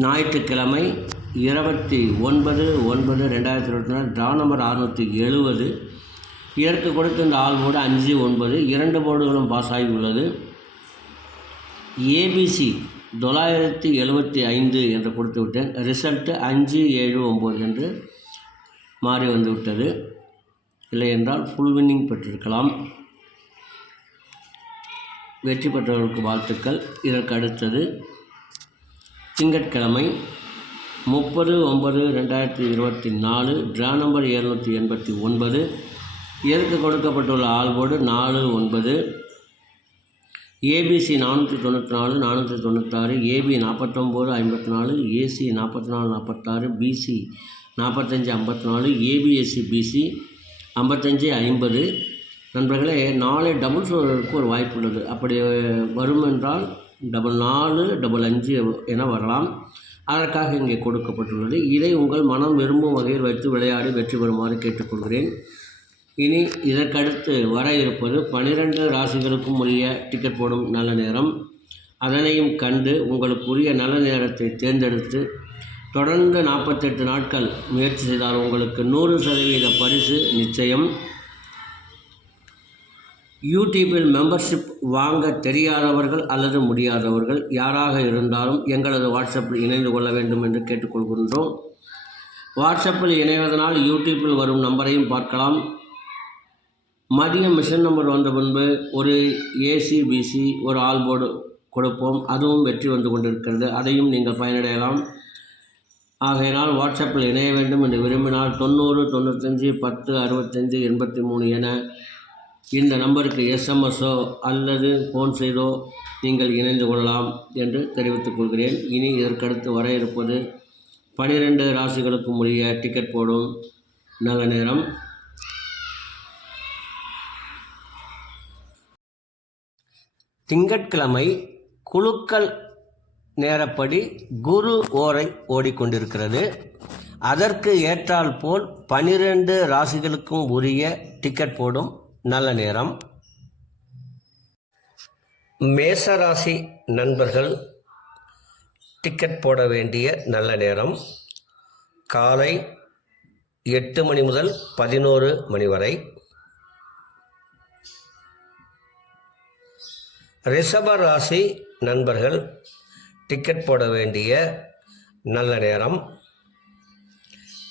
ஞாயிற்றுக்கிழமை இருபத்தி ஒன்பது ஒன்பது ரெண்டாயிரத்தி இருபத்தி நாலு ட்ரா நம்பர் அறுநூற்றி எழுபது இதற்கு கொடுத்த இந்த ஆள் போர்டு அஞ்சு ஒன்பது. இரண்டு போர்டுகளும் பாஸ் ஆகி உள்ளது. ஏபிசி தொள்ளாயிரத்தி எழுபத்தி ஐந்து என்று கொடுத்து விட்டேன் ரிசல்ட்டு அஞ்சு ஏழு ஒம்பது என்று மாறி வந்து விட்டது இல்லை என்றால் ஃபுல் வின்னிங் பெற்றிருக்கலாம். வெற்றி பெற்றவர்களுக்கு வாழ்த்துக்கள். இதற்கு அடுத்தது திங்கட்கிழமை முப்பது ஒன்பது ரெண்டாயிரத்தி இருபத்தி நாலு ட்ரா நம்பர் எழுநூற்றி எண்பத்தி ஒன்பது. இதற்கு கொடுக்கப்பட்டுள்ள ஆல்போர்டு நாலு ஒன்பது. ஏபிசி நானூற்றி தொண்ணூற்றி நாலு நானூற்றி தொண்ணூற்றாறு ஏபி நாற்பத்தொம்போது ஐம்பத்தி நாலு. ஏசி நாற்பத்தி நாலு நாற்பத்தாறு. பிசி நாற்பத்தஞ்சு ஐம்பத்தி நாலு. ஏபிஎஸ்சி பிசி ஐம்பத்தஞ்சு ஐம்பது. நண்பர்களே நாளை டபுள் ஃபோருக்கு ஒரு வாய்ப்பு உள்ளது. அப்படி வரும் என்றால் டபுள் நாலு டபுள் அஞ்சு என வரலாம். அதற்காக இங்கே கொடுக்கப்பட்டுள்ளது. இதை உங்கள் மனம் விரும்பும் வகையில் வைத்து விளையாடி வெற்றி பெறுமாறு கேட்டுக்கொள்கிறேன். இனி இதற்கடுத்து வர இருப்பது பனிரெண்டு ராசிகளுக்கும் உரிய டிக்கெட் போடும் நல்ல நேரம். அதனையும் கண்டு உங்களுக்குரிய நல்ல நேரத்தை தேர்ந்தெடுத்து தொடர்ந்து நாற்பத்தெட்டு நாட்கள் முயற்சி செய்தால் உங்களுக்கு நூறு சதவீத பரிசு நிச்சயம். யூடியூப்பில் மெம்பர்ஷிப் வாங்க தெரியாதவர்கள் அல்லது முடியாதவர்கள் யாராக இருந்தாலும் எங்களது வாட்ஸ்அப்பில் இணைந்து கொள்ள வேண்டும் என்று கேட்டுக்கொள்கின்றோம். வாட்ஸ்அப்பில் இணைவதனால் யூடியூப்பில் வரும் நம்பரையும் பார்க்கலாம். மதியம் மிஷன் நம்பர் வந்த பின்பு ஒரு ஏசி பிசி ஒரு ஆல் போர்டு கொடுப்போம். அதுவும் வெற்றி வந்து கொண்டிருக்கிறது. அதையும் நீங்கள் பயனடையலாம். ஆகையினால் வாட்ஸ்அப்பில் இணைய வேண்டும் என்று விரும்பினால் தொண்ணூறு தொண்ணூத்தஞ்சு பத்து அறுபத்தஞ்சு எண்பத்தி மூணு என இந்த நம்பருக்கு எஸ்எம்எஸோ அல்லது ஃபோன் செய்தோ நீங்கள் இணைந்து கொள்ளலாம் என்று தெரிவித்துக் கொள்கிறேன். இனி இதற்கடுத்து வர இருப்பது பனிரெண்டு ராசிகளுக்கும் உரிய டிக்கெட் போடும். நல்ல நேரம். திங்கட்கிழமை குழுக்கள் நேரப்படி குரு ஓரை ஓடிக்கொண்டிருக்கிறது. அதற்கு ஏற்றால் போல் பனிரெண்டு ராசிகளுக்கும் உரிய டிக்கெட் போடும். நல்ல நேரம். மேசராசி நண்பர்கள் டிக்கெட் போட வேண்டிய நல்ல நேரம். காலை எட்டு மணி முதல் பதினோரு மணி வரை. ரிஷப ராசி நண்பர்கள் டிக்கெட் போட வேண்டிய நல்ல நேரம்.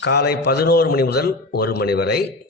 காலை பதினோரு மணி முதல் ஒரு மணி வரை.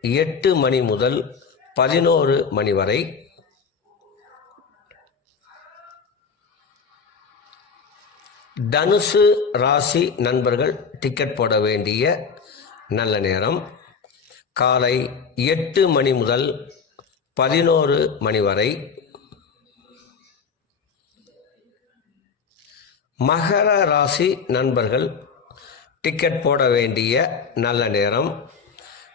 எட்டு மணி முதல் பதினோரு மணி வரை. தனுசு ராசி நண்பர்கள் டிக்கெட் போட வேண்டிய நல்ல நேரம். காலை எட்டு மணி முதல் பதினோரு மணி வரை. மகர ராசி நண்பர்கள் டிக்கெட் போட வேண்டிய நல்ல நேரம்.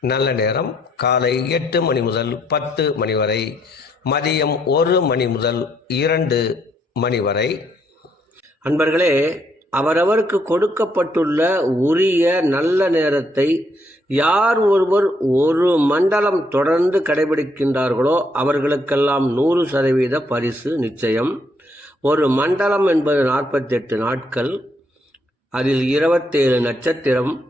நல்ல நேரம். காலை எட்டு மணி முதல் பத்து மணி வரை. மதியம் ஒரு மணி முதல் இரண்டு மணி வரை. அன்பர்களே அவரவருக்கு கொடுக்கப்பட்டுள்ள உரிய நல்ல நேரத்தை யார் ஒருவர் ஒரு மண்டலம் தொடர்ந்து கடைபிடிக்கின்றார்களோ அவர்களுக்கெல்லாம் நூறு சதவீத பரிசு நிச்சயம். ஒரு மண்டலம் என்பது நாற்பத்தெட்டு நாட்கள். அதில் இருபத்தேழு நட்சத்திரம்.